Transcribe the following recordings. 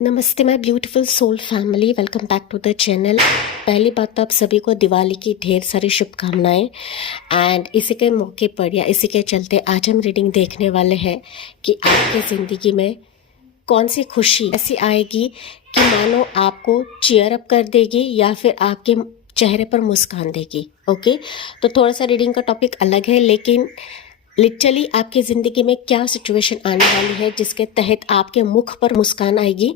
नमस्ते my beautiful soul family, welcome back to the channel. पहली बात तो आप सभी को दिवाली की ढेर सारी शुभकामनाएं। एंड इसी के मौके पर या इसी के चलते आज हम रीडिंग देखने वाले हैं कि आपकी ज़िंदगी में कौन सी खुशी ऐसी आएगी कि मानो आपको चीयर अप कर देगी या फिर आपके चेहरे पर मुस्कान देगी। ओके, तो थोड़ा सा रीडिंग का टॉपिक अलग है, लेकिन लिटरली आपकी ज़िंदगी में क्या सिचुएशन आने वाली है जिसके तहत आपके मुख पर मुस्कान आएगी,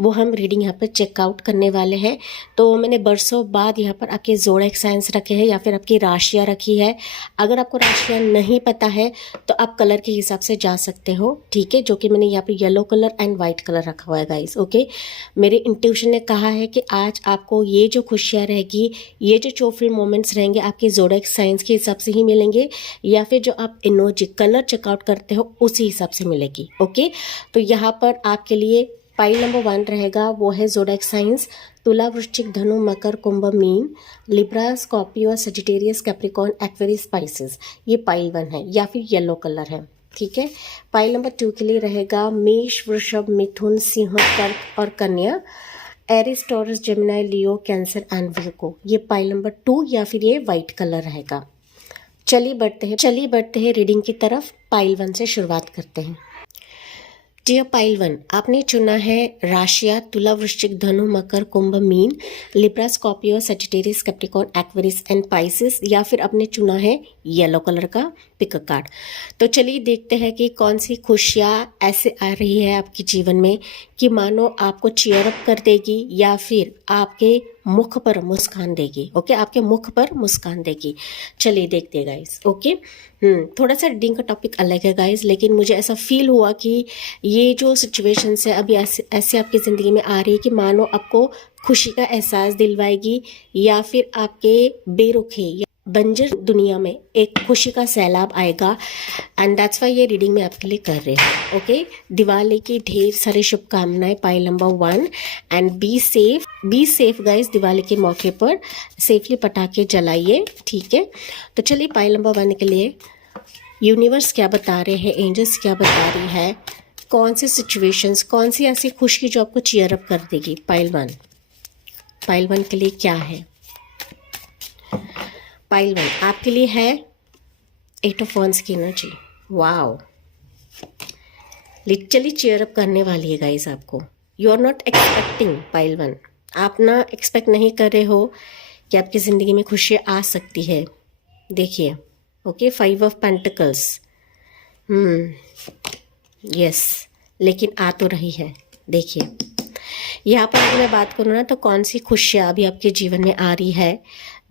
वो हम रीडिंग यहाँ पर चेकआउट करने वाले हैं। तो मैंने बरसों बाद यहाँ पर आपके ज़ोडिएक साइंस रखे हैं या फिर आपकी राशियाँ रखी है। अगर आपको राशियाँ नहीं पता है तो आप कलर के हिसाब से जा सकते हो, ठीक है, जो कि मैंने यहाँ पर yellow colour and white colour रखा हुआ है गाइस। ओके, मेरे इंट्यूशन ने कहा है कि आज आपको ये जो खुशियाँ रहेगी, ये जो चोफुल मोमेंट्स रहेंगे, आपके ज़ोडिएक साइंस के हिसाब से ही मिलेंगे या फिर जो आप इनर्जी कलर चेकआउट करते हो उसी हिसाब से मिलेगी। ओके, तो यहाँ पर आपके लिए पाइल नंबर 1 रहेगा, वो है ज़ोडिएक साइंस तुला, वृश्चिक, धनु, मकर, कुंभ, मीन, Libra, Scorpio, Sagittarius, Capricorn, Aquarius, Pisces. ये पाइल 1 है या फिर येलो कलर है, ठीक है। पाइल नंबर 2 के लिए रहेगा मेष, वृषभ, मिथुन, सिंह, कर्क और कन्या, Aries, Taurus, Gemini, Leo, Cancer and Virgo. ये पाइल नंबर 2 या फिर ये वाइट कलर रहेगा। चलिए बढ़ते हैं रीडिंग की तरफ। पाइल 1 से शुरुआत करते हैं। डियर पाइल 1, आपने चुना है राशियाँ तुला, वृश्चिक, धनु, मकर, कुंभ, मीन, Libra, Scorpio, Sagittarius, Capricorn, Aquarius and Pisces, या फिर आपने चुना है येलो कलर का पिक कार्ड। तो चलिए देखते हैं कि कौन सी खुशियाँ ऐसे आ रही है आपके जीवन में कि मानो आपको चीयर अप कर देगी या फिर आपके मुख पर मुस्कान देगी। ओके, आपके मुख पर मुस्कान देगी। चलिए देखते हैं गाइस। ओके, थोड़ा सा रीडिंग का टॉपिक अलग है गाइस, लेकिन मुझे ऐसा फील हुआ कि ये जो सिचुएशंस है अभी ऐसे आपकी ज़िंदगी में आ रही है कि मानो आपको खुशी का एहसास दिलवाएगी या फिर आपके बेरुखे या बंजर दुनिया में एक खुशी का सैलाब आएगा। एंड दैट्स वाई ये रीडिंग मैं आपके लिए कर रही हूँ। ओके, दिवाली की ढेर सारी शुभकामनाएं pile number 1। And be safe guys, Diwali के मौके पर सेफली पटाखे जलाइए, ठीक है। तो चलिए पाइल नंबर 1 के लिए यूनिवर्स क्या बता रहे हैं, एंजल्स क्या बता रही है, कौन सी सिचुएशंस, कौन सी ऐसी खुशी जो आपको चीयर अप कर देगी। पाइल 1 के लिए क्या है। पाइल 1 आपके लिए है 8 ऑफ वंस की energy. Wow, literally cheer up करने वाली है गाइस आपको। You are not expecting pile 1, आप ना एक्सपेक्ट नहीं कर रहे हो कि आपकी ज़िंदगी में खुशी आ सकती है। देखिए, ओके, 5 ऑफ पेंटिकल्स, यस, लेकिन आ तो रही है। देखिए यहाँ पर अगर मैं बात करूँ ना, तो कौन सी खुशियाँ अभी आपके जीवन में आ रही है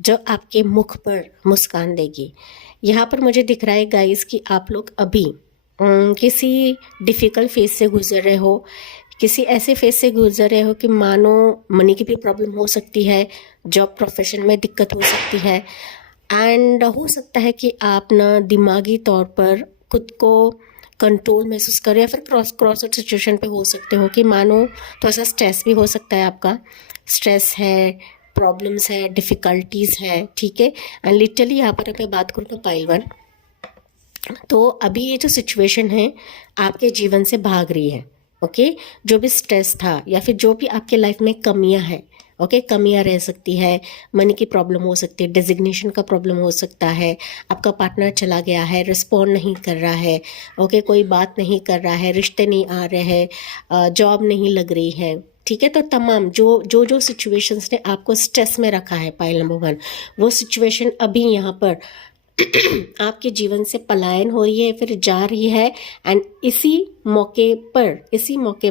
जो आपके मुख पर मुस्कान देगी। यहाँ पर मुझे दिख रहा है गाइस कि आप लोग अभी किसी डिफ़िकल्ट फेज से गुजर रहे हो, किसी ऐसे फेज से गुजर रहे हो कि मानो मनी की भी प्रॉब्लम हो सकती है, जॉब प्रोफेशन में दिक्कत हो सकती है, एंड हो सकता है कि आप ना दिमागी तौर पर खुद को कंट्रोल महसूस करें या फिर क्रॉस सिचुएशन पे हो सकते हो कि मानो थोड़ा सा स्ट्रेस भी हो सकता है। आपका स्ट्रेस है, प्रॉब्लम्स है, डिफ़िकल्टीज़ है, ठीक है। एंड लिटरली यहाँ पर मैं बात करूँ तो पाइल 1, तो अभी ये जो सिचुएशन है आपके जीवन से भाग रही है। ओके, जो भी स्ट्रेस था या फिर जो भी आपके लाइफ में कमियां हैं, ओके, कमियां रह सकती है, मनी की प्रॉब्लम हो सकती है, डेजिग्नेशन का प्रॉब्लम हो सकता है, आपका पार्टनर चला गया है, रिस्पॉन्ड नहीं कर रहा है, ओके, कोई बात नहीं कर रहा है, रिश्ते नहीं आ रहे हैं, जॉब नहीं लग रही है, ठीक है। तो तमाम जो सिचुएशंस ने आपको स्ट्रेस में रखा है पाइल नंबर 1, वो सिचुएशन अभी यहाँ पर आपके जीवन से पलायन हो रही है, फिर जा रही है। एंड इसी मौके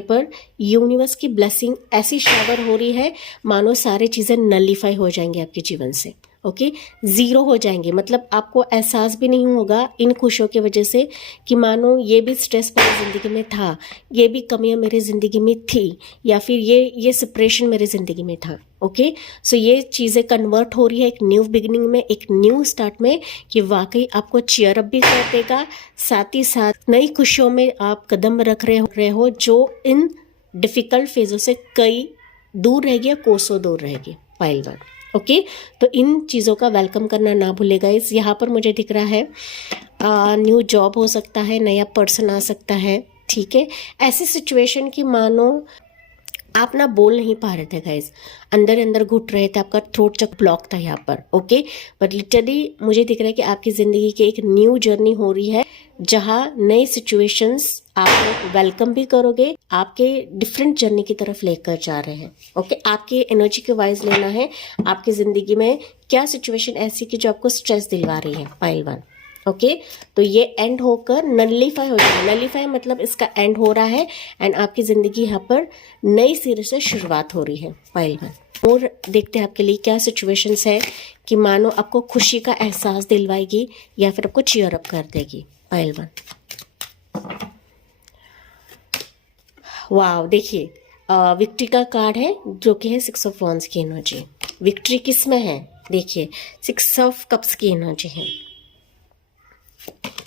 पर यूनिवर्स की ब्लेसिंग ऐसी शावर हो रही है मानो सारी चीज़ें नलीफाई हो जाएंगी आपके जीवन से। ओके, ज़ीरो हो जाएंगे, मतलब आपको एहसास भी नहीं होगा इन खुशियों की वजह से कि मानो ये भी स्ट्रेस मेरी ज़िंदगी में था, ये भी कमियां मेरी ज़िंदगी में थी, या फिर ये सेपरेशन मेरी ज़िंदगी में था। ओके, सो ये चीज़ें कन्वर्ट हो रही है एक न्यू बिगिनिंग में, एक न्यू स्टार्ट में, कि वाकई आपको चीयर अप भी कर देगा, साथ ही साथ नई खुशियों में आप कदम रख रहे हो जो इन डिफ़िकल्ट फेज़ों से कई दूर रहेगी या कोसों दूर रहेगी। पाइल 1, ओके, तो इन चीज़ों का वेलकम करना ना भूलेगा। इस यहाँ पर मुझे दिख रहा है न्यू जॉब हो सकता है, नया पर्सन आ सकता है, ठीक है। ऐसी सिचुएशन की मानो आप ना बोल नहीं पा रहे थे गाइस, अंदर अंदर घुट रहे थे, आपका थ्रोट चक ब्लॉक था यहाँ पर। ओके, बट लिटरली मुझे दिख रहा है कि आपकी ज़िंदगी की एक न्यू जर्नी हो रही है, जहाँ नई सिचुएशंस आप वेलकम भी करोगे, आपके डिफरेंट जर्नी की तरफ लेकर जा रहे हैं। ओके, आपकी एनर्जी के वाइज लेना है, आपकी ज़िंदगी में क्या सिचुएशन ऐसी कि जो आपको स्ट्रेस दिलवा रही है, पाइल 1। ओके, तो ये एंड होकर नलिफाई हो जाएगा। नलिफाई मतलब इसका एंड हो रहा है एंड आपकी ज़िंदगी यहाँ पर नई सिरे से शुरुआत हो रही है, पाइल 1। और देखते हैं आपके लिए क्या सिचुएशंस है कि मानो आपको खुशी का एहसास दिलवाएगी या फिर आपको चीयर अप कर देगी, पाइल 1। वाव, देखिए विक्ट्री का कार्ड है जो कि है 6 ऑफ वॉन्ड्स की एनर्जी। विक्ट्री किस में है? देखिए 6 ऑफ कप्स की एनर्जी है,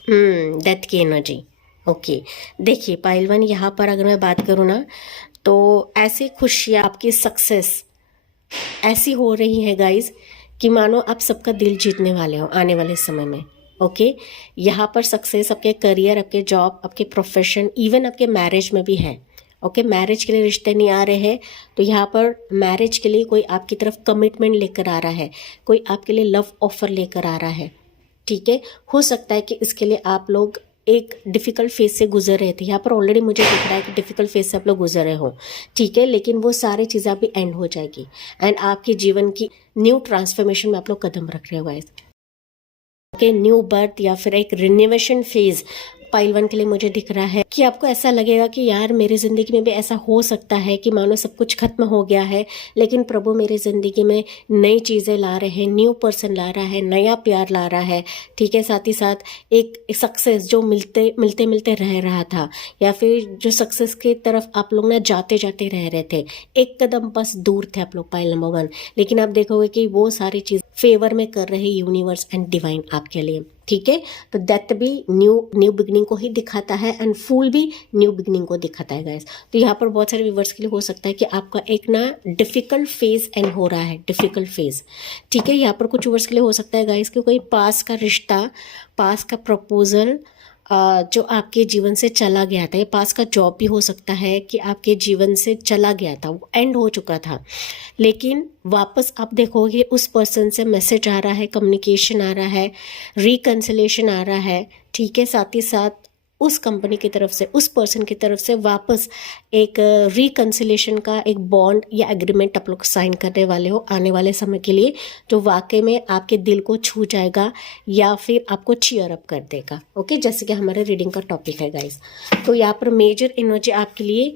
डेथ की एनर्जी। ओके, देखिए पाइल 1, यहाँ पर अगर मैं बात करूँ ना, तो ऐसी खुशियाँ, आपकी सक्सेस ऐसी हो रही है गाइज कि मानो आप सबका दिल जीतने वाले हो आने वाले समय में। ओके, यहाँ पर सक्सेस आपके करियर, आपके जॉब, आपके प्रोफेशन, इवन आपके मैरिज में भी है। ओके, मैरिज के लिए रिश्ते नहीं आ रहे हैं तो यहाँ पर मैरिज के लिए कोई आपकी तरफ कमिटमेंट लेकर आ रहा है, कोई आपके लिए लव ऑफर लेकर आ रहा है। ठीक है, हो सकता है कि इसके लिए आप लोग एक डिफ़िकल्ट फेज से गुजर रहे थे, यहाँ पर ऑलरेडी मुझे दिख रहा है कि डिफ़िकल्ट फेज से आप लोग गुजर रहे हो। ठीक है, लेकिन वो सारी चीज़ें अभी एंड हो जाएगी एंड आपके जीवन की न्यू ट्रांसफॉर्मेशन में आप लोग कदम रख रहे हो गाइस। ओके, न्यू बर्थ या फिर एक रिन्यूवेशन फेज पाइल 1 के लिए मुझे दिख रहा है कि आपको ऐसा लगेगा कि यार मेरी ज़िंदगी में भी ऐसा हो सकता है कि मानो सब कुछ खत्म हो गया है, लेकिन प्रभु मेरी ज़िंदगी में नई चीज़ें ला रहे हैं, न्यू पर्सन ला रहा है, नया प्यार ला रहा है। ठीक है, साथ ही साथ एक सक्सेस जो मिलते मिलते रह रहा था, या फिर जो सक्सेस की तरफ आप लोग ना जाते जाते रह रहे थे, एक कदम बस दूर थे आप लोग, पाइल नंबर 1। लेकिन आप देखोगे कि वो सारी चीज़ फेवर में कर रहे यूनिवर्स एंड डिवाइन आपके लिए। ठीक है, तो डेथ भी न्यू बिगनिंग को ही दिखाता है एंड फूल भी न्यू बिगनिंग को दिखाता है गाइस। तो यहाँ पर बहुत सारे व्यूवर्स के लिए हो सकता है कि आपका एक ना डिफिकल्ट फेज एंड हो रहा है, डिफिकल्ट फेज। ठीक है, यहाँ पर कुछ व्यूवर्स के लिए हो सकता है गाइस कि कोई पास का रिश्ता, पास का प्रपोजल जो आपके जीवन से चला गया था, ये पास का जॉब भी हो सकता है कि आपके जीवन से चला गया था, वो एंड हो चुका था, लेकिन वापस आप देखोगे उस पर्सन से मैसेज आ रहा है, कम्युनिकेशन आ रहा है, रिकन्सिलेशन आ रहा है। ठीक है, साथ ही साथ उस कंपनी की तरफ से, उस पर्सन की तरफ से वापस एक रिकन्सिलेशन का एक बॉन्ड या एग्रीमेंट आप लोग साइन करने वाले हो आने वाले समय के लिए, जो वाकई में आपके दिल को छू जाएगा या फिर आपको चीयर अप कर देगा। ओके, जैसे कि हमारे रीडिंग का टॉपिक है गाइस। तो यहाँ पर मेजर एनर्जी आपके लिए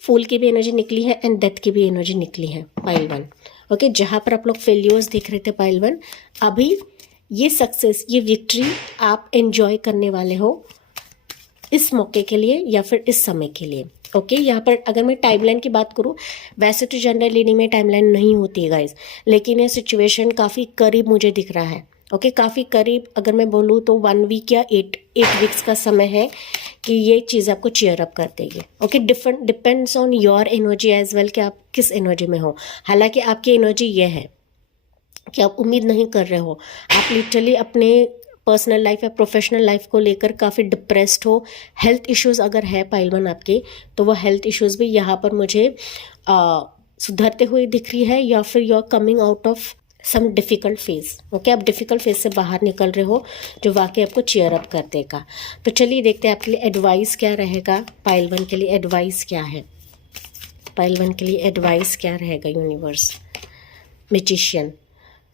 फूल की भी एनर्जी निकली है एंड डेथ की भी एनर्जी निकली है, पाइल 1। ओके, जहाँ पर आप लोग फेल्योर्स दिख रहे थे पाइल 1, अभी ये सक्सेस, ये विक्ट्री आप एंजॉय करने वाले हो इस मौके के लिए या फिर इस समय के लिए। ओके, यहाँ पर अगर मैं टाइमलाइन की बात करूँ, वैसे तो जनरल रीडिंग में टाइमलाइन नहीं होती है गाइस, लेकिन ये सिचुएशन काफ़ी करीब मुझे दिख रहा है। ओके, काफ़ी करीब, अगर मैं बोलूँ तो 1 वीक या 8 वीक्स का समय है कि ये चीज़ आपको चीयर अप कर देगी। Okay, depends on your energy as well कि आप किस एनर्जी में हो। हालांकि आपकी एनर्जी ये है कि आप उम्मीद नहीं कर रहे हो, आप लिटरली अपने पर्सनल लाइफ या प्रोफेशनल लाइफ को लेकर काफ़ी डिप्रेस्ड हो। हेल्थ इश्यूज़ अगर है पाइल 1 आपके, तो वो हेल्थ इश्यूज़ भी यहाँ पर मुझे सुधरते हुए दिख रही है, या फिर you are coming out of some difficult phase. Okay, आप डिफ़िकल्ट फेज से बाहर निकल रहे हो, जो वाकई आपको चीयर अप कर देगा। तो चलिए देखते हैं आपके लिए एडवाइस क्या रहेगा। पाइल 1 के लिए एडवाइस क्या है? पाइल 1 के लिए एडवाइस क्या रहेगा यूनिवर्स? मैजिशियन।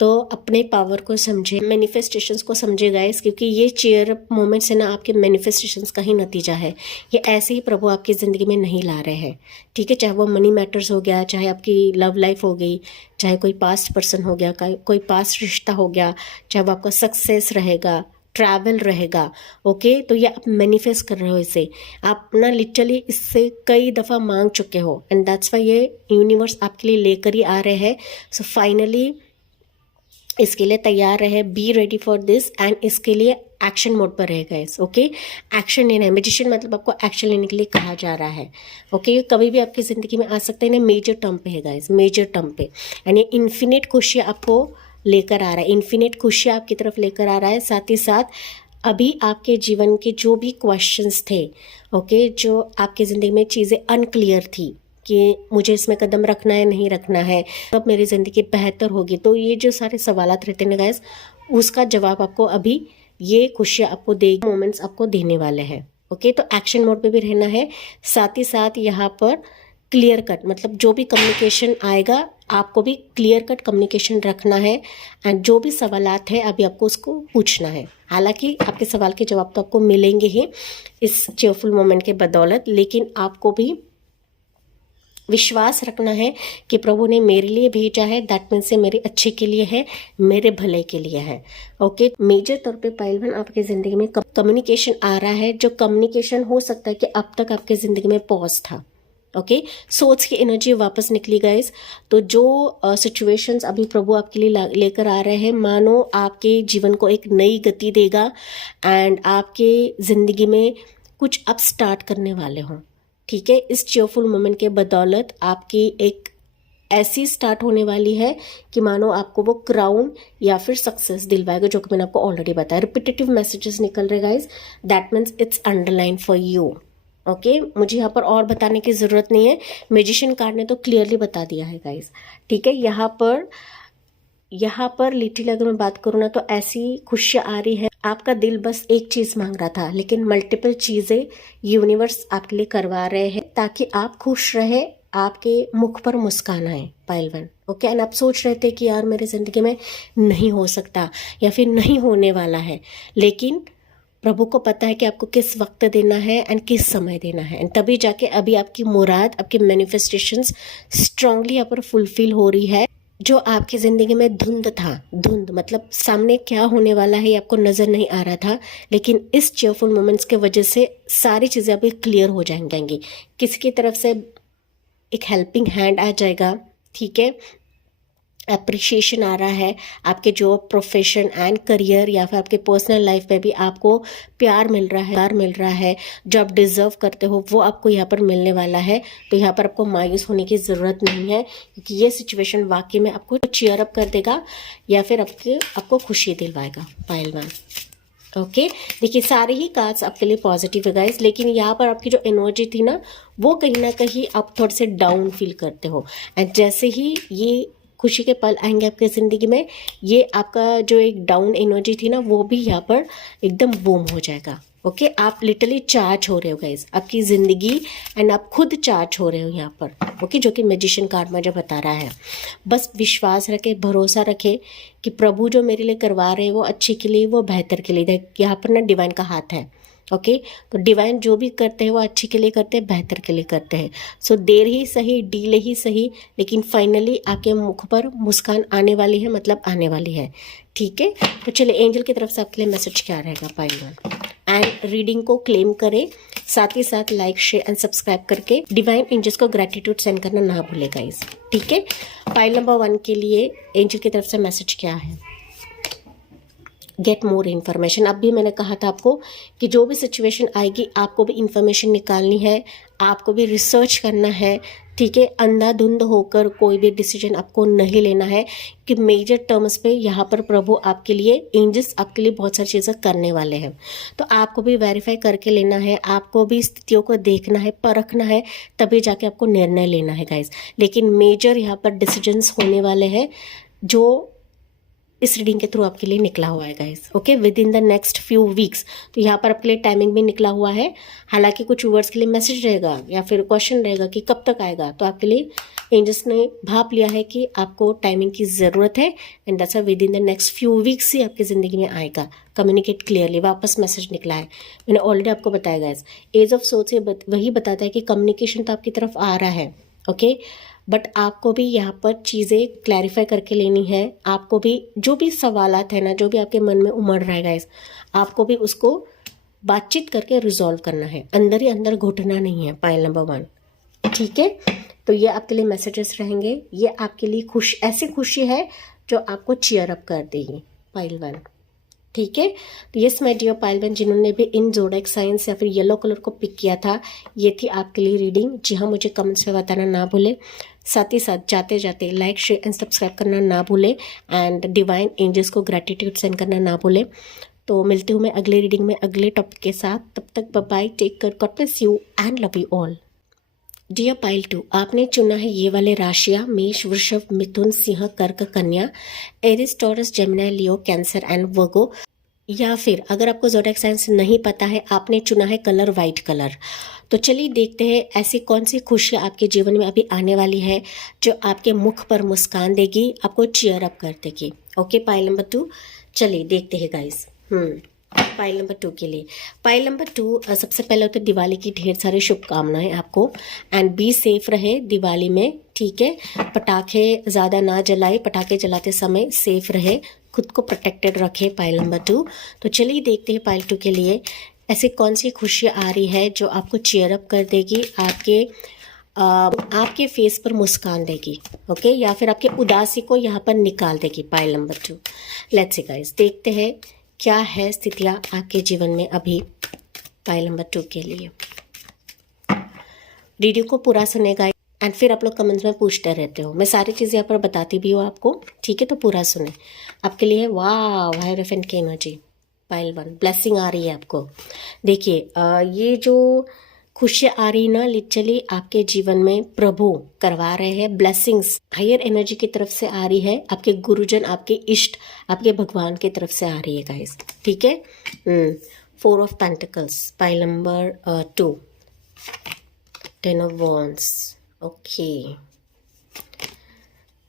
तो अपने पावर को समझे, मैनिफेस्टेशंस को समझे गाइस, क्योंकि ये चीयर अप मोमेंट्स है ना, आपके मैनिफेस्टेशंस का ही नतीजा है। ये ऐसे ही प्रभु आपकी ज़िंदगी में नहीं ला रहे हैं। ठीक है, चाहे वो मनी मैटर्स हो गया, चाहे आपकी लव लाइफ हो गई, चाहे कोई पास्ट पर्सन हो गया, कोई पास्ट रिश्ता हो गया, चाहे वो आपका सक्सेस रहेगा, ट्रैवल रहेगा। ओके, तो ये आप मैनिफेस्ट कर रहे हो, इसे आप ना लिटरली इससे कई दफ़ा मांग चुके हो एंड दैट्स वाई ये यूनिवर्स आपके लिए लेकर ही आ रहे हैं। सो फाइनली इसके लिए तैयार रहे, be ready for this and इसके लिए एक्शन मोड पर रहेगा इस। ओके, एक्शन लेना है। मैजिशियन मतलब आपको एक्शन लेने के लिए कहा जा रहा है। ओके, कभी भी आपकी ज़िंदगी में आ सकता है ना, मेजर टर्म पे है गाइस, मेजर टर्म पे, यानी इन्फिनिट खुशियाँ आपको लेकर आ रहा है, इन्फिनिट खुशियाँ आपकी तरफ लेकर आ रहा है। साथ ही साथ अभी आपके जीवन के जो भी क्वेश्चंस थे, ओके, जो आपकी ज़िंदगी में चीज़ें अनक्लियर थी कि मुझे इसमें कदम रखना है नहीं रखना है, तब मेरी ज़िंदगी बेहतर होगी, तो ये जो सारे सवालात रहते हैं गाइस, उसका जवाब आपको अभी ये खुशियाँ आपको दे मोमेंट्स आपको देने वाले हैं। ओके, तो एक्शन मोड पे भी रहना है, साथ ही साथ यहाँ पर क्लियर कट, मतलब जो भी कम्युनिकेशन आएगा आपको भी क्लियर कट कम्युनिकेशन रखना है। एंड जो भी सवालात है अभी आपको उसको पूछना है। हालांकि आपके सवाल के जवाब तो आपको मिलेंगे ही इस चेयरफुल मोमेंट के बदौलत, लेकिन आपको भी विश्वास रखना है कि प्रभु ने मेरे लिए भेजा है, दैट मीन्स से मेरे अच्छे के लिए है, मेरे भले के लिए है। ओके, मेजर तौर पे पहलवान आपकी ज़िंदगी में कम्युनिकेशन आ रहा है, जो कम्युनिकेशन हो सकता है कि अब तक आपके ज़िंदगी में पॉज था। ओके, सोच की एनर्जी वापस निकली गाइस। तो जो सिचुएशंस अभी प्रभु आपके लिए लेकर आ रहे हैं, मानो आपके जीवन को एक नई गति देगा एंड आपके ज़िंदगी में कुछ अब स्टार्ट करने वाले हों। ठीक है, इस चेयरफुल मोमेंट के बदौलत आपकी एक ऐसी स्टार्ट होने वाली है कि मानो आपको वो क्राउन या फिर सक्सेस दिलवाएगा, जो कि मैंने आपको ऑलरेडी बताया। रिपीटेटिव मैसेजेस निकल रहे guys, that means it's underline for you. Okay, मुझे यहाँ पर और बताने की ज़रूरत नहीं है, मैजिशियन कार्ड ने तो क्लियरली बता दिया है गाइस। ठीक है, यहाँ पर लिटिल अगर मैं बात करूँ ना, तो ऐसी खुशियाँ आ रही है, आपका दिल बस एक चीज़ मांग रहा था, लेकिन मल्टीपल चीज़ें यूनिवर्स आपके लिए करवा रहे हैं ताकि आप खुश रहे, आपके मुख पर मुस्कान आए पहलवान। ओके, एंड आप सोच रहे थे कि यार मेरे ज़िंदगी में नहीं हो सकता या फिर नहीं होने वाला है, लेकिन प्रभु को पता है कि आपको किस वक्त देना है एंड किस समय देना है, एंड तभी जाके अभी आपकी मुराद, आपकी मैनिफेस्टेशंस स्ट्रांगली यहाँ पर फुलफिल हो रही है। जो आपकी ज़िंदगी में धुंध था, धुंध मतलब सामने क्या होने वाला है ये आपको नज़र नहीं आ रहा था, लेकिन इस चेयरफुल मोमेंट्स के वजह से सारी चीज़ें अभी क्लियर हो जाएंगी। किसी की तरफ से एक हेल्पिंग हैंड आ जाएगा, ठीक है, अप्रिशिएशन आ रहा है, आपके जॉब, प्रोफेशन एंड करियर या फिर आपके पर्सनल लाइफ में भी आपको प्यार मिल रहा है, जो आप डिज़र्व करते हो वो आपको यहाँ पर मिलने वाला है। तो यहाँ पर आपको मायूस होने की ज़रूरत नहीं है, क्योंकि ये सिचुएशन वाकई में आपको चीयर अप कर देगा या फिर आपको खुशी दिलवाएगा पहलवान। ओके, देखिए सारे ही कार्ड्स आपके लिए पॉजिटिव है गाइस, लेकिन यहाँ पर आपकी जो एनर्जी थी ना, वो कहीं ना कहीं आप थोड़े से डाउन फील करते हो, एंड जैसे ही ये खुशी के पल आएंगे आपके ज़िंदगी में, ये आपका जो एक डाउन एनर्जी थी ना, वो भी यहाँ पर एकदम बूम हो जाएगा। ओके, आप लिटरली चार्ज हो रहे हो गाइस, आपकी ज़िंदगी एंड आप खुद चार्ज हो रहे हो यहाँ पर। ओके, जो कि मैजिशियन कार्ड मुझे बता रहा है। बस विश्वास रखे, भरोसा रखे कि प्रभु जो मेरे लिए करवा रहे हैं वो अच्छे के लिए, वो बेहतर के लिए। यहाँ पर ना डिवाइन का हाथ है। ओके, तो डिवाइन जो भी करते हैं वो अच्छे के लिए करते हैं, बेहतर के लिए करते हैं। सो देर ही सही, डीले ही सही, लेकिन फाइनली आपके मुख पर मुस्कान आने वाली है, मतलब आने वाली है। ठीक है, तो चलिए एंजल की तरफ से आपके लिए मैसेज क्या रहेगा पहलवान। एंड रीडिंग को क्लेम करें, साथ ही साथ लाइक, शेयर एंड सब्सक्राइब करके डिवाइन एंजल्स को ग्रेटिट्यूड सेंड करना ना भूले गाइस। ठीक है, फाइल नंबर 1 के लिए एंजल की तरफ से मैसेज क्या है। Get more information. अब भी मैंने कहा था आपको कि जो भी सिचुएशन आएगी आपको भी इंफॉर्मेशन निकालनी है, आपको भी रिसर्च करना है। ठीक है, अंधाधुंध होकर कोई भी डिसीजन आपको नहीं लेना है, कि मेजर टर्म्स पे यहाँ पर प्रभु आपके लिए, एंजल्स आपके लिए बहुत सारी चीज़ें करने वाले हैं। तो आपको भी वेरीफाई करके लेना है, आपको भी स्थितियों को देखना है, परखना है, तभी जाके आपको निर्णय लेना है गाइज। लेकिन मेजर यहाँ पर डिसीजंस होने वाले हैं जो इस रीडिंग के थ्रू आपके लिए निकला हुआ है guys. Okay, with in the next few weeks. तो यहाँ पर आपके लिए टाइमिंग भी निकला हुआ है। हालांकि कुछ व्यूअर्स के लिए मैसेज रहेगा या फिर क्वेश्चन रहेगा कि कब तक आएगा, तो आपके लिए एंजल्स ने भाप लिया है कि आपको टाइमिंग की ज़रूरत है, and that's within the next few weeks ही आपकी ज़िंदगी में आएगा। कम्युनिकेट क्लियरली, वापस मैसेज निकला है, मैंने ऑलरेडी आपको बताया गाइस। एज ऑफ सोच से वही बताता है कि कम्युनिकेशन तो आपकी तरफ आ रहा है। ओके, बट आपको भी यहाँ पर चीज़ें क्लैरिफाई करके लेनी है। आपको भी जो भी सवालात है ना, जो भी आपके मन में उमड़ रहा है गाइस, आपको भी उसको बातचीत करके रिजॉल्व करना है, अंदर ही अंदर घुटना नहीं है। Pile number 1। ठीक है, तो ये आपके लिए मैसेजेस रहेंगे। ये आपके लिए ऐसी खुशी है जो आपको चीयर अप कर देगी। पाइल 1। ठीक है, तो यस माय डियर पाइलवन, जिन्होंने भी इन ज़ोडिएक साइंस या फिर येलो कलर को पिक किया था, ये थी आपके लिए रीडिंग। जी हाँ, मुझे कमेंट्स में बताना ना भूले, साथ ही साथ जाते जाते लाइक, शेयर एंड सब्सक्राइब करना ना भूले, एंड डिवाइन एंजल्स को ग्रेटिट्यूड सेंड करना ना भूले। तो मिलती हूँ मैं अगले रीडिंग में अगले टॉपिक के साथ। तब तक bye bye, take care, God bless you and love you all. Dear pile 2, आपने चुना है ये वाले राशियाँ मेष, वृषभ, मिथुन, सिंह, कर्क, कन्या, Aries, Taurus, Gemini, Leo, Cancer and Virgo. या फिर अगर आपको ज़ोडिएक साइंस नहीं पता है, आपने चुना है कलर वाइट कलर। तो चलिए देखते हैं ऐसी कौन सी खुशियाँ आपके जीवन में अभी आने वाली है जो आपके मुख पर मुस्कान देगी, आपको चीयर अप कर देगी। ओके, पाइल नंबर 2 चलिए देखते हैं गाइस। पाइल नंबर 2 के लिए, पाइल नंबर 2 सबसे पहले होता है दिवाली की ढेर सारी शुभकामनाएं आपको। एंड बी सेफ रहे दिवाली में, ठीक है। पटाखे ज़्यादा ना जलाए, पटाखे जलाते समय सेफ रहे, खुद को प्रोटेक्टेड रखे। Pile number 2। तो चलिए देखते हैं पाइल 2 के लिए ऐसी कौन सी खुशियाँ आ रही है जो आपको चीयर अप कर देगी, आपके फेस पर मुस्कान देगी। ओके, या फिर आपके उदासी को यहाँ पर निकाल देगी। Pile number 2, let's see guys, देखते हैं क्या है स्थितियाँ आपके जीवन में अभी पाइल नंबर 2 के लिए। वीडियो को पूरा सुनेगा एंड फिर आप लोग कमेंट्स में पूछते रहते हो, मैं सारी चीज़ें यहाँ पर बताती भी हूँ आपको, ठीक है। तो पूरा सुने, आपके लिए वाह हायरोफेंट की एनर्जी। पाइल 1, ब्लेसिंग आ रही है आपको। देखिए ये जो खुशियाँ आ रही ना, लिटरली आपके जीवन में प्रभु करवा रहे हैं। ब्लेसिंग्स हायर एनर्जी की तरफ से आ रही है, आपके गुरुजन, आपके इष्ट, आपके भगवान की तरफ से आ रही है गाइस, ठीक है। 4 of pentacles, pile number 2, 10 of wands, okay,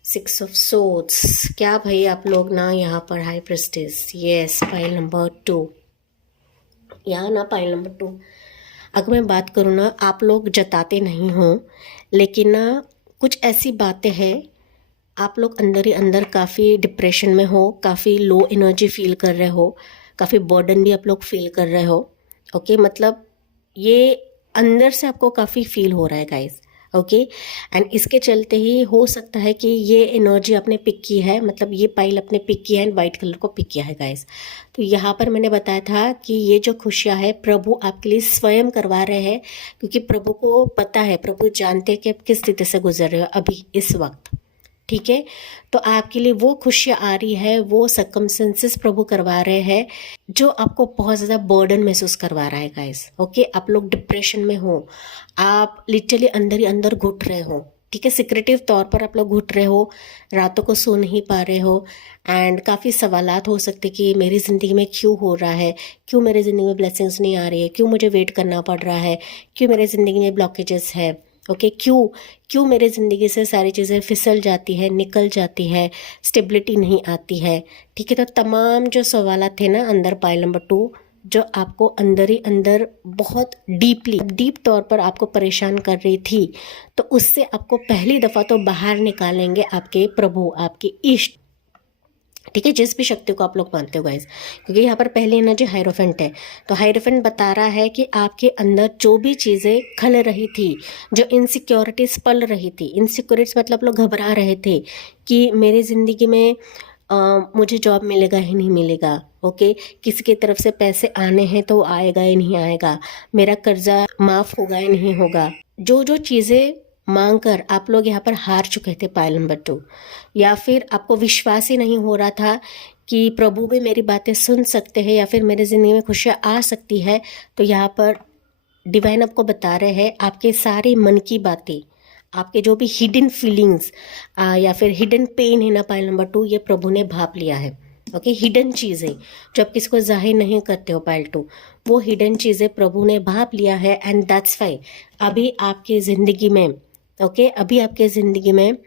6 of swords. क्या भाई आप लोग ना यहाँ पर high prestige, yes, pile number 2, यहाँ ना पाइल नंबर 2। अगर मैं बात करूँ ना, आप लोग जताते नहीं हो, लेकिन ना कुछ ऐसी बातें हैं, आप लोग अंदर ही अंदर काफ़ी डिप्रेशन में हो, काफ़ी लो एनर्जी फील कर रहे हो, काफ़ी बर्डन भी आप लोग फील कर रहे हो। ओके, मतलब ये अंदर से आपको काफ़ी फील हो रहा है गाइस। ओके, एंड इसके चलते ही हो सकता है कि ये एनर्जी आपने पिक की है, मतलब ये पाइल अपने पिक किया है एंड वाइट कलर को पिक किया है गाइस। तो यहाँ पर मैंने बताया था कि ये जो खुशियाँ है प्रभु आपके लिए स्वयं करवा रहे हैं, क्योंकि प्रभु को पता है, प्रभु जानते हैं कि आप किस स्थिति से गुजर रहे हो अभी इस वक्त, ठीक है। तो आपके लिए वो खुशियाँ आ रही है, वो सर्कमस्टेंसेस प्रभु करवा रहे हैं जो आपको बहुत ज़्यादा बर्डन महसूस करवा रहा है गाइस। ओके, आप लोग डिप्रेशन में हो, आप लिटरली अंदर ही अंदर घुट रहे हो, ठीक है। सिक्रेटिव तौर पर आप लोग घुट रहे हो, रातों को सो नहीं पा रहे हो, एंड काफ़ी सवालात हो सकते कि मेरी ज़िंदगी में क्यों हो रहा है, क्यों मेरी ज़िंदगी में ब्लेसिंग्स नहीं आ रही है, क्यों मुझे वेट करना पड़ रहा है, क्यों मेरी ज़िंदगी में ब्लॉकेजेस है। ओके, क्यों मेरे ज़िंदगी से सारी चीज़ें फिसल जाती है, निकल जाती है, स्टेबिलिटी नहीं आती है, ठीक है। तो तमाम जो सवाल थे ना अंदर पाइल नंबर 2, जो आपको अंदर ही अंदर बहुत डीप तौर पर आपको परेशान कर रही थी, तो उससे आपको पहली दफ़ा तो बाहर निकालेंगे आपके प्रभु, आपके इष्ट, ठीक है, जिस भी शक्ति को आप लोग मानते हो गाइस। क्योंकि यहाँ पर पहली एनर्जी हायरोफेंट है, तो हायरोफेंट बता रहा है कि आपके अंदर जो भी चीज़ें खल रही थी, जो इनसिक्योरिटीज पल रही थी, इनसिक्योरिटीज मतलब लोग घबरा रहे थे कि मेरी ज़िंदगी में मुझे जॉब मिलेगा ही नहीं मिलेगा। ओके, किसी की तरफ से पैसे आने हैं तो आएगा ही नहीं आएगा, मेरा कर्जा माफ़ होगा ही नहीं होगा, जो चीज़ें मांग कर आप लोग यहाँ पर हार चुके थे पाइल नंबर 2, या फिर आपको विश्वास ही नहीं हो रहा था कि प्रभु भी मेरी बातें सुन सकते हैं या फिर मेरी ज़िंदगी में खुशियाँ आ सकती है। तो यहाँ पर डिवाइन आपको बता रहे हैं आपके सारे मन की बातें, आपके जो भी हिडन फीलिंग्स या फिर हिडन पेन है ना पाइल नंबर 2, ये प्रभु ने भाप लिया है। ओके, हिडन चीज़ें जो आप किसी को जाहिर नहीं करते हो पाइल 2, वो हिडन चीज़ें प्रभु ने भाप लिया है, एंड दैट्स वाई अभी आपकी ज़िंदगी में, ओके, अभी आपके ज़िंदगी में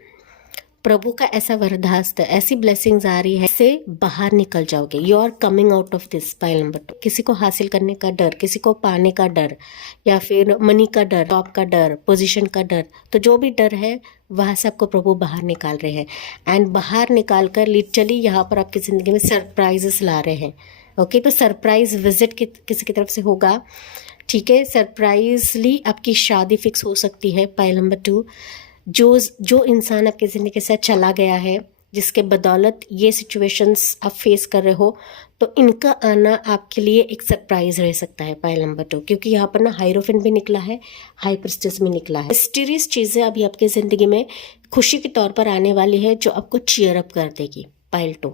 प्रभु का ऐसा वरदास्त, ऐसी ब्लेसिंग्स आ रही है, से बाहर निकल जाओगे। You are coming out of this pile number 2। किसी को हासिल करने का डर, किसी को पाने का डर, या फिर मनी का डर, जॉब का डर, पोजीशन का डर, तो जो भी डर है वहाँ से आपको प्रभु बाहर निकाल रहे हैं, एंड बाहर निकाल कर लिटरली यहाँ पर आपकी ज़िंदगी में सरप्राइजेस ला रहे हैं। ओके, तो सरप्राइज विजिट किसी की तरफ से होगा, ठीक है। सरप्राइजली आपकी शादी फिक्स हो सकती है पाइल नंबर 2। जो इंसान आपकी ज़िंदगी से चला गया है, जिसके बदौलत ये सिचुएशंस आप फेस कर रहे हो, तो इनका आना आपके लिए एक सरप्राइज रह सकता है पाइल नंबर 2, क्योंकि यहाँ पर ना हायरोफेंट भी निकला है, हाई प्रिस्टेस भी निकला है। मिस्टीरियस चीज़ें अभी आपकी ज़िंदगी में खुशी के तौर पर आने वाली है, जो आपको चीयर अप कर देगी पाइल 2।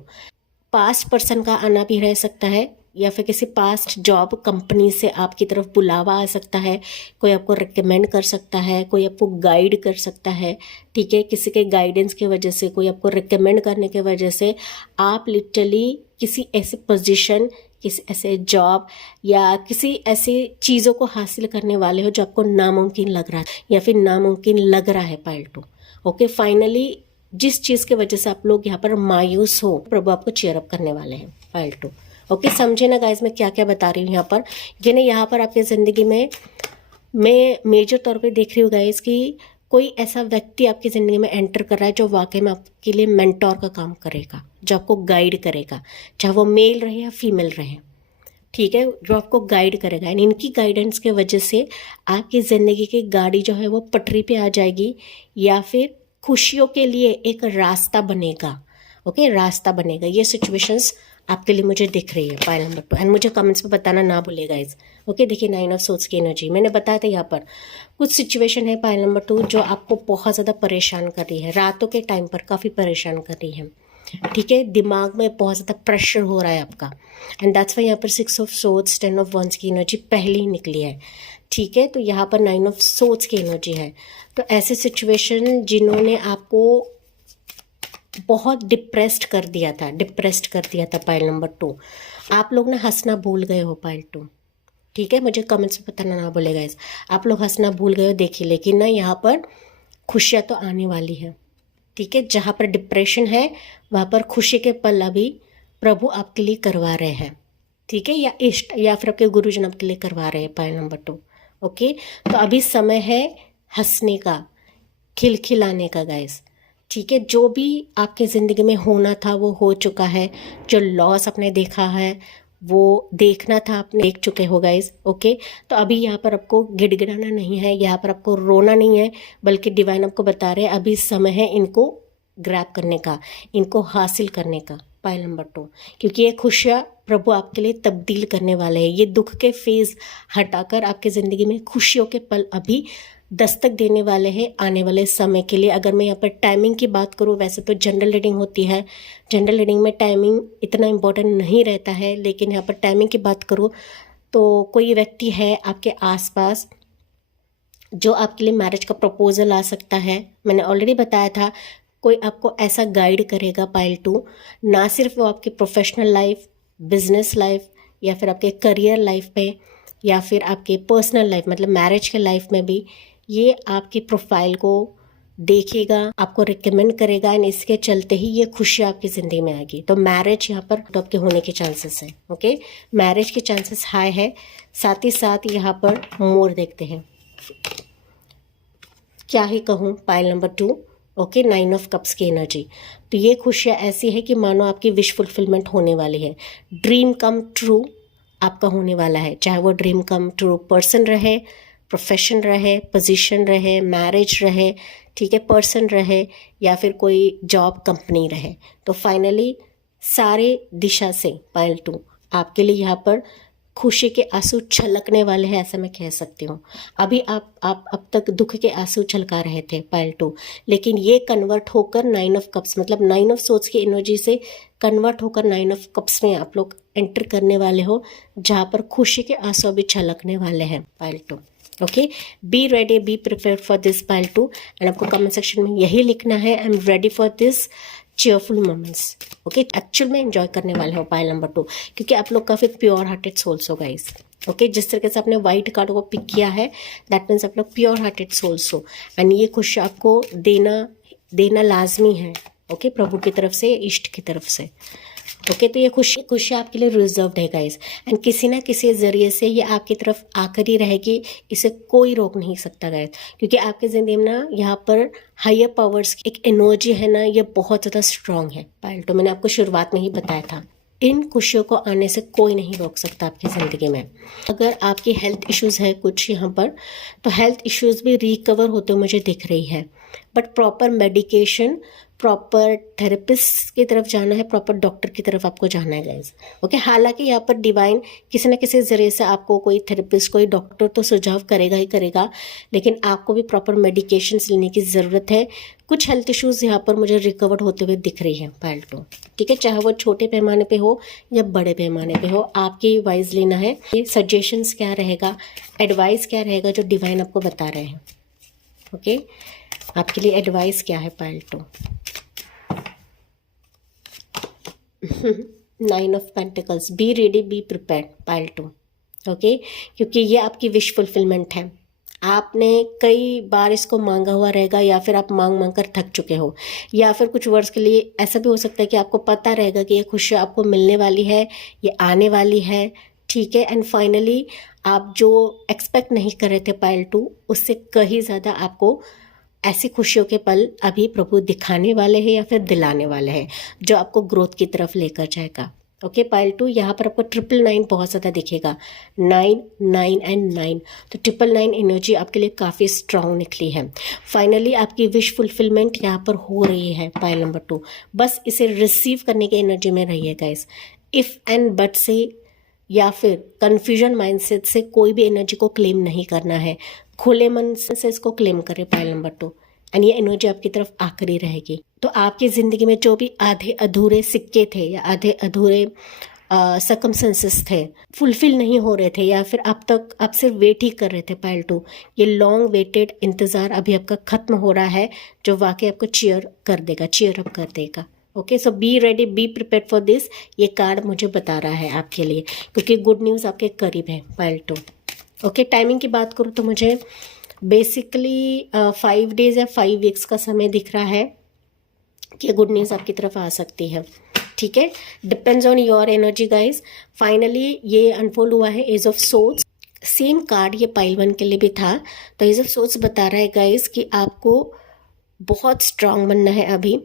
पास्ट पर्सन का आना भी रह सकता है, या फिर किसी पास्ट जॉब कंपनी से आपकी तरफ बुलावा आ सकता है, कोई आपको रिकमेंड कर सकता है, कोई आपको गाइड कर सकता है, ठीक है। किसी के गाइडेंस की वजह से, कोई आपको रिकमेंड करने की वजह से आप लिटरली किसी ऐसी पोजीशन, किसी ऐसे जॉब या किसी ऐसी चीज़ों को हासिल करने वाले हो जो आपको नामुमकिन लग रहा है या फिर नामुमकिन लग रहा है पाइल 2। ओके, फाइनली जिस चीज़ की वजह से आप लोग यहाँ पर मायूस हो, प्रभु आपको चेयर अप करने वाले हैं पाइल 2। ओके, समझे ना गाइज मैं क्या क्या बता रही हूँ यहाँ पर। यानी यहाँ पर आपकी ज़िंदगी में मैं मेजर तौर पे देख रही हूँ गाइज कि कोई ऐसा व्यक्ति आपकी ज़िंदगी में एंटर कर रहा है जो वाकई में आपके लिए मेंटोर का काम करेगा, जो आपको गाइड करेगा, चाहे वो मेल रहे या फीमेल रहे, ठीक है, जो आपको गाइड करेगा। एंड इनकी गाइडेंस के वजह से आपकी ज़िंदगी की गाड़ी जो है वो पटरी पे आ जाएगी या फिर खुशियों के लिए एक रास्ता बनेगा। ओके, रास्ता बनेगा। ये सिचुएशंस आपके लिए मुझे दिख रही है पाइल नंबर 2। एंड मुझे कमेंट्स में बताना ना भूलिएगा गाइस। ओके, देखिए 9 ऑफ सोर्ड्स की एनर्जी मैंने बताया था। यहाँ पर कुछ सिचुएशन है पाइल नंबर 2 जो आपको बहुत ज़्यादा परेशान कर रही है, रातों के टाइम पर काफ़ी परेशान कर रही है, ठीक है। दिमाग में बहुत ज़्यादा प्रेशर हो रहा है आपका। एंड दैट्स वाई यहाँ पर 6 ऑफ सोर्ड्स 10 ऑफ वंस की एनर्जी पहले ही निकली है, ठीक है। तो यहाँ पर 9 ऑफ सोर्ड्स की एनर्जी है। तो ऐसे सिचुएशन जिन्होंने आपको बहुत डिप्रेस्ड कर दिया था पाइल नंबर 2, आप लोग ना हंसना भूल गए हो पाइल 2, ठीक है। मुझे कमेंट्स में बताना ना भूलेगा इस, आप लोग हंसना भूल गए हो। देखिए लेकिन ना यहाँ पर खुशियाँ तो आने वाली है, ठीक है। जहाँ पर डिप्रेशन है वहाँ पर खुशी के पल अभी प्रभु आपके लिए करवा रहे हैं, ठीक है, या इष्ट या फिर आपके गुरुजन आपके लिए करवा रहे हैं पाइल नंबर 2। ओके, तो अभी समय है हंसने का, खिलखिलाने का गाइस, ठीक है। जो भी आपके ज़िंदगी में होना था वो हो चुका है, जो लॉस आपने देखा है वो देखना था आपने देख चुके हो गाइस। ओके, तो अभी यहाँ पर आपको गिड़गिड़ाना नहीं है, यहाँ पर आपको रोना नहीं है, बल्कि डिवाइन आपको बता रहे हैं अभी समय है इनको ग्रैब करने का, इनको हासिल करने का पाइल नंबर 2, क्योंकि ये खुशियाँ प्रभु आपके लिए तब्दील करने वाले हैं। ये दुख के फेज हटाकर आपके ज़िंदगी में खुशियों के पल अभी दस्तक देने वाले हैं आने वाले समय के लिए। अगर मैं यहाँ पर टाइमिंग की बात करूँ, वैसे तो जनरल रीडिंग होती है, जनरल रीडिंग में टाइमिंग इतना इम्पोर्टेंट नहीं रहता है, लेकिन यहाँ पर टाइमिंग की बात करूँ तो कोई व्यक्ति है आपके आसपास जो आपके लिए मैरिज का प्रपोजल आ सकता है। मैंने ऑलरेडी बताया था कोई आपको ऐसा गाइड करेगा पाइल 2, ना सिर्फ वो आपकी प्रोफेशनल लाइफ, बिजनेस लाइफ या फिर आपके करियर लाइफ में या फिर आपके पर्सनल लाइफ मतलब मैरिज के लाइफ में भी ये आपकी प्रोफाइल को देखेगा, आपको रिकमेंड करेगा एंड इसके चलते ही ये खुशी आपकी ज़िंदगी में आएगी। तो मैरिज यहाँ पर टॉप के होने के चांसेस हैं। ओके, मैरिज के चांसेस हाई है। साथ ही साथ यहाँ पर मोर देखते हैं, क्या ही कहूँ pile number 2। Okay, 9 of cups की एनर्जी। तो ये खुशियाँ ऐसी है कि मानो आपकी विश फुलफिलमेंट होने वाली है, ड्रीम कम ट्रू आपका होने वाला है। चाहे वो ड्रीम कम ट्रू पर्सन रहे, प्रोफेशन रहे, पोजीशन रहे, मैरिज रहे, ठीक है, पर्सन रहे या फिर कोई जॉब कंपनी रहे। तो फाइनली सारे दिशा से पाइल 2 आपके लिए यहाँ पर खुशी के आंसू छलकने वाले हैं, ऐसा मैं कह सकती हूँ। अभी आप अब तक दुख के आंसू छलका रहे थे पाइल 2, लेकिन ये कन्वर्ट होकर 9 ऑफ कप्स मतलब 9 ऑफ सोर्ड्स की एनर्जी से कन्वर्ट होकर 9 ऑफ कप्स में आप लोग एंटर करने वाले हो, जहाँ पर खुशी के आंसू भी छलकने वाले हैं pile 2। Okay, be ready, be prepare for this pile 2 and आपको कमेंट सेक्शन में यही लिखना है, I am ready for this cheerful moments. Okay, actual में एंजॉय करने वाले हो पाइल नंबर 2, क्योंकि आप लोग काफ़ी प्योर हार्टेड सोल्स हो गाइस। ओके, जिस तरीके से आपने व्हाइट कार्ड को पिक किया है दैट मीन्स आप लोग प्योर हार्टेड सोल्स हो एंड ये खुशी आपको देना लाजमी है। ओके, प्रभु की तरफ से, इष्ट की तरफ से। ओके, तो ये खुशी आपके लिए रिजर्व्ड है गाइस एंड किसी ना किसी ज़रिए से ये आपकी तरफ आकर ही रहेगी, इसे कोई रोक नहीं सकता गाइस, क्योंकि आपके ज़िंदगी में ना यहाँ पर हायर पावर्स की एक एनर्जी है ना, ये बहुत ज़्यादा स्ट्रांग है पाइल 2। मैंने आपको शुरुआत में ही बताया था, इन खुशियों को आने से कोई नहीं रोक सकता आपकी ज़िंदगी में। अगर आपकी हेल्थ इश्यूज़ है कुछ यहाँ पर, तो हेल्थ इश्यूज़ भी रिकवर होते हुए मुझे दिख रही है, but proper medication proper therapist की तरफ जाना है, प्रॉपर डॉक्टर की तरफ आपको जाना है गाइज। ओके, हालांकि यहाँ पर डिवाइन किसी न किसी जरिए से आपको कोई थेरेपिस्ट, कोई डॉक्टर तो सुझाव करेगा ही करेगा, लेकिन आपको भी प्रॉपर मेडिकेशंस लेने की ज़रूरत है। कुछ हेल्थ इश्यूज यहाँ पर मुझे रिकवर्ड होते हुए दिख रही हैं पायल 2। ठीक है, चाहे वो छोटे पैमाने पे हो या बड़े पैमाने पे हो, आपके वाइज लेना है। ये सजेशंस क्या रहेगा, एडवाइस क्या रहेगा जो डिवाइन आपको बता रहे हैं। ओके, आपके लिए एडवाइस क्या है पायल 2। 9 of pentacles, be ready be prepared Payal 2। Okay, क्योंकि ये आपकी विश फुलफिलमेंट है। आपने कई बार इसको मांगा हुआ रहेगा, या फिर आप मांग मांग कर थक चुके हो, या फिर कुछ वर्ष के लिए ऐसा भी हो सकता है कि आपको पता रहेगा कि ये खुशी आपको मिलने वाली है, ये आने वाली है। ठीक है, एंड फाइनली आप जो एक्सपेक्ट नहीं कर रहे थे पायल 2, उससे कहीं ज़्यादा आपको ऐसी खुशियों के पल अभी प्रभु दिखाने वाले हैं या फिर दिलाने वाले हैं, जो आपको ग्रोथ की तरफ लेकर जाएगा। ओके पायल 2, यहाँ पर आपको 999 बहुत ज़्यादा दिखेगा, 9 9 एंड 9, तो 999 एनर्जी आपके लिए काफ़ी स्ट्रांग निकली है। फाइनली आपकी विश फुलफिलमेंट यहाँ पर हो रही है पायल नंबर 2। बस इसे रिसीव करने की एनर्जी में रहिए गाइस। इफ़ एंड बट से या फिर कन्फ्यूजन माइंडसेट से कोई भी एनर्जी को क्लेम नहीं करना है, खुले मन से इसको क्लेम करें पायल नंबर 2, एंड ये एनर्जी आपकी तरफ आकर ही रहेगी। तो आपकी ज़िंदगी में जो भी आधे अधूरे सिक्के थे या आधे अधूरे सर्कमस्टेंसेस थे, फुलफिल नहीं हो रहे थे, या फिर अब तक आप सिर्फ वेट ही कर रहे थे पायल 2, ये लॉन्ग वेटेड इंतज़ार अभी आपका ख़त्म हो रहा है, जो वाकई आपको चीयर कर देगा, चीयर अप कर देगा। Okay, so be ready be prepared for this, ये कार्ड मुझे बता रहा है आपके लिए, क्योंकि गुड न्यूज़ आपके करीब है पायल 2। ओके, टाइमिंग की बात करूँ तो मुझे बेसिकली 5 डेज़ या 5 वीक्स का समय दिख रहा है कि गुड न्यूज़ आपकी तरफ आ सकती है। ठीक है, depends on your energy guys. Finally ये अनफोल्ड हुआ है ace of swords, same card ये पाइल 1 के लिए भी था। तो एज ऑफ सोर्ड्स बता रहा है गाइज कि आपको बहुत स्ट्रांग बनना है अभी।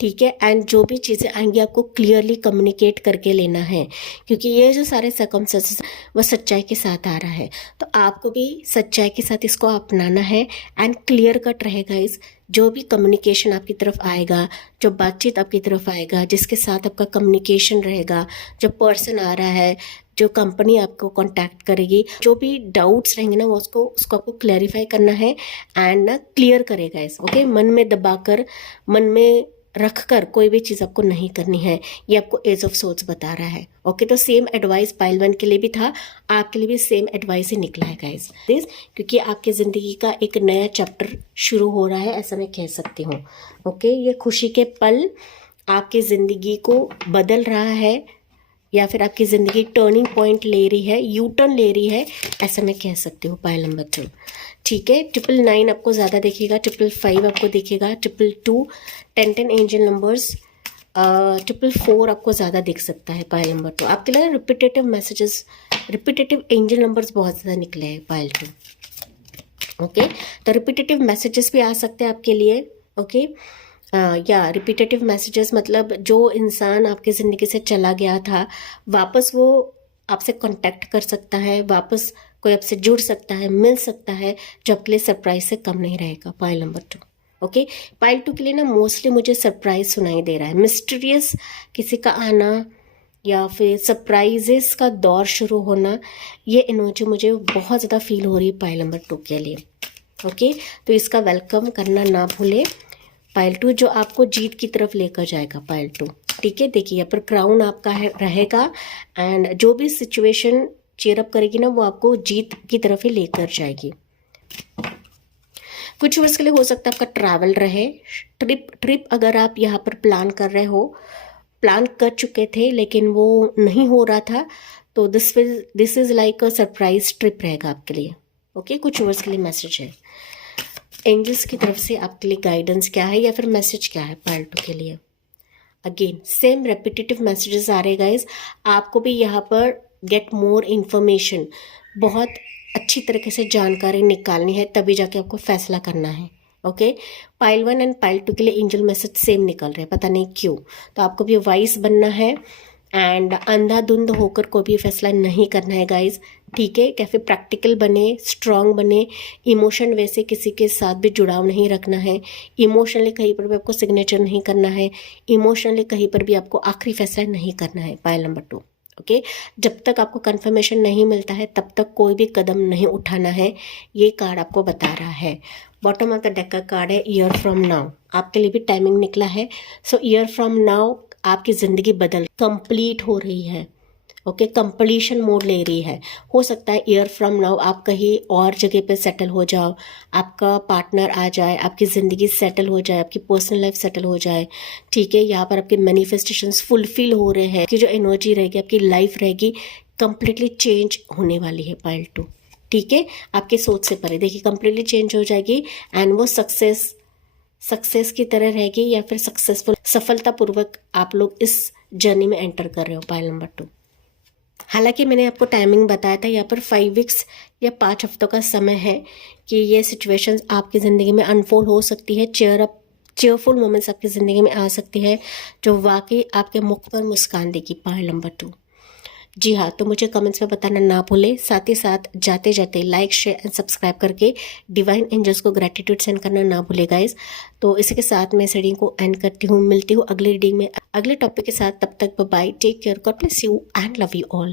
ठीक है, एंड जो भी चीज़ें आएंगी आपको क्लियरली कम्युनिकेट करके लेना है, क्योंकि ये जो सारे सर्कमस्टेंसेस वो सच्चाई के साथ आ रहा है, तो आपको भी सच्चाई के साथ इसको अपनाना है एंड क्लियर कट रहेगा। इस जो भी कम्युनिकेशन आपकी तरफ आएगा, जो बातचीत आपकी तरफ आएगा, जिसके साथ आपका कम्युनिकेशन रहेगा, जो पर्सन आ रहा है, जो कंपनी आपको कांटेक्ट करेगी, जो भी डाउट्स रहेंगे ना वो उसको आपको क्लैरिफाई करना है एंड ना क्लियर करेगा इस। ओके, मन में दबाकर, मन में रखकर कोई भी चीज़ आपको नहीं करनी है, ये आपको एज ऑफ सोर्ड्स बता रहा है। ओके, तो सेम एडवाइस पाइल 1 के लिए भी था, आपके लिए भी सेम एडवाइस ही निकला है गाइस, क्योंकि आपकी ज़िंदगी का एक नया चैप्टर शुरू हो रहा है, ऐसा मैं कह सकती हूँ। ओके, ये खुशी के पल आपकी ज़िंदगी को बदल रहा है, या फिर आपकी ज़िंदगी टर्निंग पॉइंट ले रही है, यू टर्न ले रही है, ऐसा मैं कह सकती हूँ पाइल नंबर 2। ठीक है, 999 आपको ज़्यादा दिखेगा, 555 आपको दिखेगा, 222 10 एंजल नंबर्स, 444 आपको ज़्यादा दिख सकता है पाइल नंबर 2। आपके लिए repetitive messages, repetitive angel numbers बहुत ज़्यादा निकले हैं पाइल 2। ओके, तो रिपीटेटिव मैसेजेस भी आ सकते हैं आपके लिए। ओके, या रिपीटेटिव मैसेजेस मतलब जो इंसान आपकी ज़िंदगी से चला गया था, वापस वो आपसे कांटेक्ट कर सकता है, वापस कोई आपसे जुड़ सकता है, मिल सकता है, जो आपके लिए सरप्राइज से कम नहीं रहेगा पाइल नंबर 2। ओके, पाइल 2 के लिए ना मोस्टली मुझे सरप्राइज सुनाई दे रहा है, मिस्टीरियस किसी का आना या फिर सरप्राइजेस का दौर शुरू होना, ये एनर्जी मुझे बहुत ज़्यादा फील हो रही है पाइल नंबर 2 के लिए। ओके, तो इसका वेलकम करना ना भूले पाइल 2, जो आपको जीत की तरफ लेकर जाएगा पाइल 2। ठीक है, देखिए यहाँ पर क्राउन आपका है रहेगा, एंड जो भी सिचुएशन चीयर अप करेगी ना वो आपको जीत की तरफ ही लेकर जाएगी। कुछ वर्ष के लिए हो सकता है आपका ट्रैवल रहे, ट्रिप अगर आप यहाँ पर प्लान कर रहे हो, प्लान कर चुके थे लेकिन वो नहीं हो रहा था, तो this is like a surprise trip रहेगा आपके लिए। ओके, कुछ वर्ष के लिए मैसेज है एंजल्स की तरफ से आपके लिए, गाइडेंस क्या है या फिर मैसेज क्या है पाइल 2 के लिए। अगेन सेम रेपिटेटिव मैसेजेस आ रहे गाइस, आपको भी यहाँ पर गेट मोर इन्फॉर्मेशन, बहुत अच्छी तरीके से जानकारी निकालनी है, तभी जाके आपको फैसला करना है। ओके, पाइल 1 एंड पाइल 2 के लिए एंजल मैसेज सेम निकल रहे हैं, पता नहीं क्यों। तो आपको भी वाइस बनना है एंड अंधाधुंध होकर कोई भी फैसला नहीं करना है गाइज, ठीक है। कैसे प्रैक्टिकल बने, स्ट्रांग बने, इमोशन वैसे किसी के साथ भी जुड़ाव नहीं रखना है, इमोशनली कहीं पर भी आपको सिग्नेचर नहीं करना है, इमोशनली कहीं पर भी आपको आखिरी फैसला नहीं करना है। Pile number 2, okay. जब तक आपको कंफर्मेशन नहीं मिलता है तब तक कोई भी कदम नहीं उठाना है, ये कार्ड आपको बता रहा है। बॉटम ऑफ द डेक का कार्ड है ईयर फ्रॉम नाउ, आपके लिए भी टाइमिंग निकला है। सो ईयर फ्रॉम नाउ आपकी ज़िंदगी बदल कंप्लीट हो रही है, ओके, कंप्लीशन मोड ले रही है। हो सकता है ईयर फ्रॉम नाउ आप कहीं और जगह पे सेटल हो जाओ, आपका पार्टनर आ जाए, आपकी ज़िंदगी सेटल हो जाए, आपकी पर्सनल लाइफ सेटल हो जाए, ठीक है। यहाँ पर आपके मैनिफेस्टेशंस फुलफिल हो रहे हैं, कि जो एनर्जी रहेगी, आपकी लाइफ रहेगी, कंप्लीटली चेंज होने वाली है पायल 2, ठीक है। आपके सोच से परे देखिए कंप्लीटली चेंज हो जाएगी एंड वो सक्सेस की तरह रहेगी, या फिर सक्सेसफुल, सफलतापूर्वक आप लोग इस जर्नी में एंटर कर रहे हो पायल नंबर 2। हालांकि मैंने आपको टाइमिंग बताया था, यहाँ पर 5 वीक्स या 5 हफ्तों का समय है कि ये सिचुएशंस आपकी ज़िंदगी में अनफोल्ड हो सकती है। चेयरफुल मोमेंट्स आपकी ज़िंदगी में आ सकती है जो वाकई आपके मुख पर मुस्कान देगी पायल नंबर 2। जी हाँ, तो मुझे कमेंट्स में बताना ना भूले, साथ ही साथ जाते जाते लाइक, शेयर एंड सब्सक्राइब करके डिवाइन एंजल्स को ग्रेटिट्यूड सेंड करना ना भूले गाइज। तो इसी के साथ मैं इस रीडिंग को एंड करती हूँ, मिलती हूँ अगली रीडिंग में अगले टॉपिक के साथ। तब तक bye, take care, God bless you and love you all.